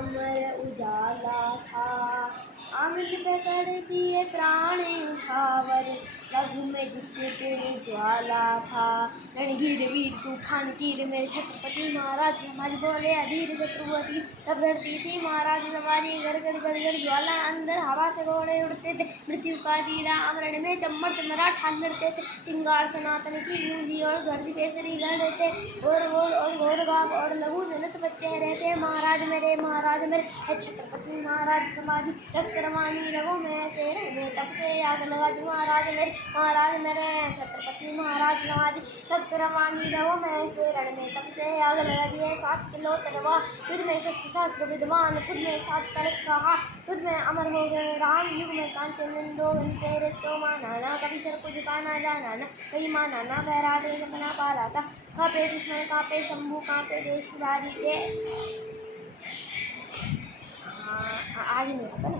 अमर उजाला था। आमिर पकड़ दिए प्राण उछावर, रघु में जिससे तेरे ज्वाला था। रणधीर वीर तूफान चीर मेरे छत्रपति महाराज समाज बोले अधीर शत्रुवती। तब धरती थी महाराज सवारी, गड़गड़ गड़गड़ ज्वाला अंदर हवा से घोड़े उड़ते थे। मृत्यु का दीदा अमरण में जब मर्द मराठा लड़ते थे। सिंगार सनातन की गूंजी और गर्ज केसरी गढ़ थे। और घोर बाप और लघु सनत बच्चे रहते। महाराज मेरे छत्रपति महाराज समाधि रक्त रवानी रघु में से में तब से आग लगा दी। महाराज मेरे छत्रपति महाराज समाधि रक्त रवानी रघु में से रण में तब से आग लगा दी। 7 किलो तलवार युद्ध में शस्त्र शास्त्र विद्वान, खुद में 7 कलश का हार, युद्ध में अमर हो गए राम। युग में कांचन नंदो तेरे तो माना कभी सर को झुकाना जाना न कहीं माना ना। बहरा देश अपना पाला था, कांपे दुश्मन कांपे शंभू कांपे देश बारी के। आज नहीं आता ना।